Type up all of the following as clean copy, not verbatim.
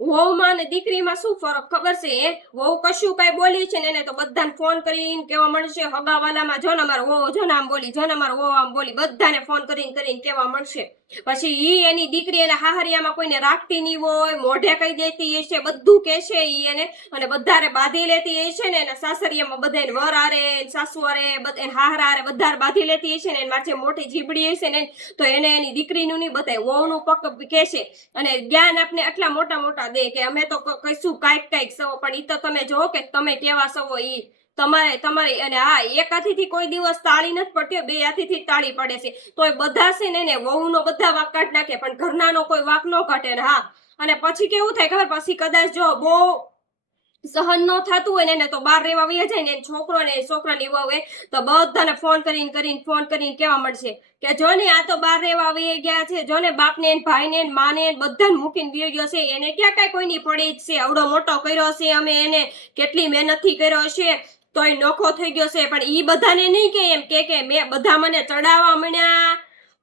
વહુમાં ને દીકરીમાં શું ફરક ખબર છે? વહુ કશું કઈ બોલી છે ને એને તો બધાને ફોન કરીને કેવા મળશે, હગાવાલામાં જો ને અમારો વહુ જો ને આમ બોલી, જો ને અમારો વહુ આમ બોલી, બધાને ફોન કરીને કેવા મળશે. પછી ઈ એની દીકરી એને હાહરિયામાં કોઈને રાખતી નહીં હોય, મોઢે કહી દેતી હશે, બધું કહેશે ઈ એને, અને બધારે બાંધી લેતી હશે ને એના સાસરિયામાં બધાને વર આરે, સાસુ આરે, બધા હાહરા આરે બધારે બાંધી લેતી હશે ને માથે મોટી જીબડી હશે ને તો એને એની દીકરીનું નહીં બતાય, વહુનું પક કહેશે. અને જ્ઞાન આપને આટલા મોટા મોટા દે કે અમે તો કઈશું કાંઈક સવો, પણ ઈ તો તમે જો કે તમે કેવા સવો ઈ તમારે અને હા, એક હાથીથી કોઈ દિવસ તાળી નથી પડતી, બે હાથીથી તાળી પડે છે. તો એ બધા છે ને વહુનો બધા વાંક કાઢ નાખે પણ ઘરનાનો કોઈ વાંક ન કાઢે. હા, અને પછી કેવું થાય ખબર, પછી કદાચ જો બહુ સહન ન થતું હોય ને તો બહાર રહેવા વયા જાય ને છોકરો ને છોકરાની વહુ તો બધાને ફોન કરીને કેવા મળશે કે જો ને આ તો બહાર રહેવા વયા ગયા છે, જો ને બાપને ભાઈને માને બધાને મૂકીને વયો ગયો છે, એને ક્યાં કઈ કોઈની પડી જ છે, આવડો મોટો કર્યો છે અમે એને, કેટલી મહેનતથી કર્યો છે, તોય નોખો થઈ ગયો છે. પણ ઈ બધાને નહીં કે એમ કે મેં બધા મને ચડાવવા મળ્યા,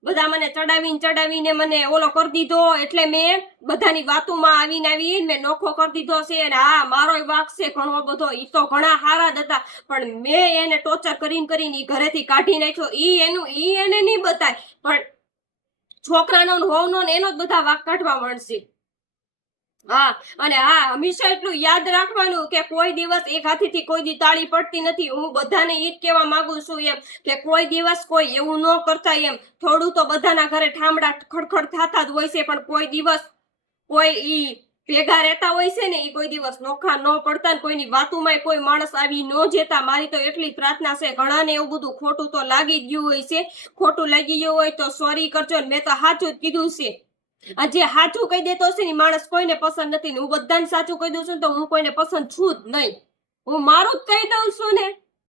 બધા મને ચડાવીને મને ઓલો કરી દીધો, એટલે મેં બધાની વાતોમાં આવી મેં નોખો કરી દીધો છે. અને હા, મારો વાંક છે ઘણો બધો, ઈ તો ઘણા હારા જ હતા, પણ મેં એને ટોર્ચર કરીને ઈ ઘરેથી કાઢી નાખ્યો. ઈ એને નહીં બતાય, પણ છોકરાનો વહુનો એનો જ બધા વાંક કાઢવા મળશે. હા, અને હા, હંમેશા એટલું યાદ રાખવાનું કે કોઈ દિવસ એક હાથીથી કોઈ દી તાળી પડતી નથી. હું બધાને ઈ જ કહેવા માંગુ છું એમ કે કોઈ દિવસ કોઈ એવું ન કરતા એમ. થોડું તો બધાના ઘરે ઠામડા ખડખડ થતા જ હોય છે, પણ કોઈ દિવસ કોઈ ઈ ભેગા રહેતા હોય છે ને ઈ કોઈ દિવસ નોખા ન પડતા, ને કોઈની વાતોમાં કોઈ માણસ આવી ન જતા. મારી તો એટલી પ્રાર્થના છે, ઘણાને એવું બધું ખોટું તો લાગી ગયું હોય છે, ખોટું લાગી ગયું હોય તો સોરી કરજો. મેં તો સાચું જ કીધું છે. આ જે સાચું કહી દેતો હશે ને માણસ કોઈને પસંદ નથી, હું બધાને સાચું કહી દઉં છું તો હું કોઈને પસંદ છું જ નહીં. હું મારું જ કહી દઉં છું ને.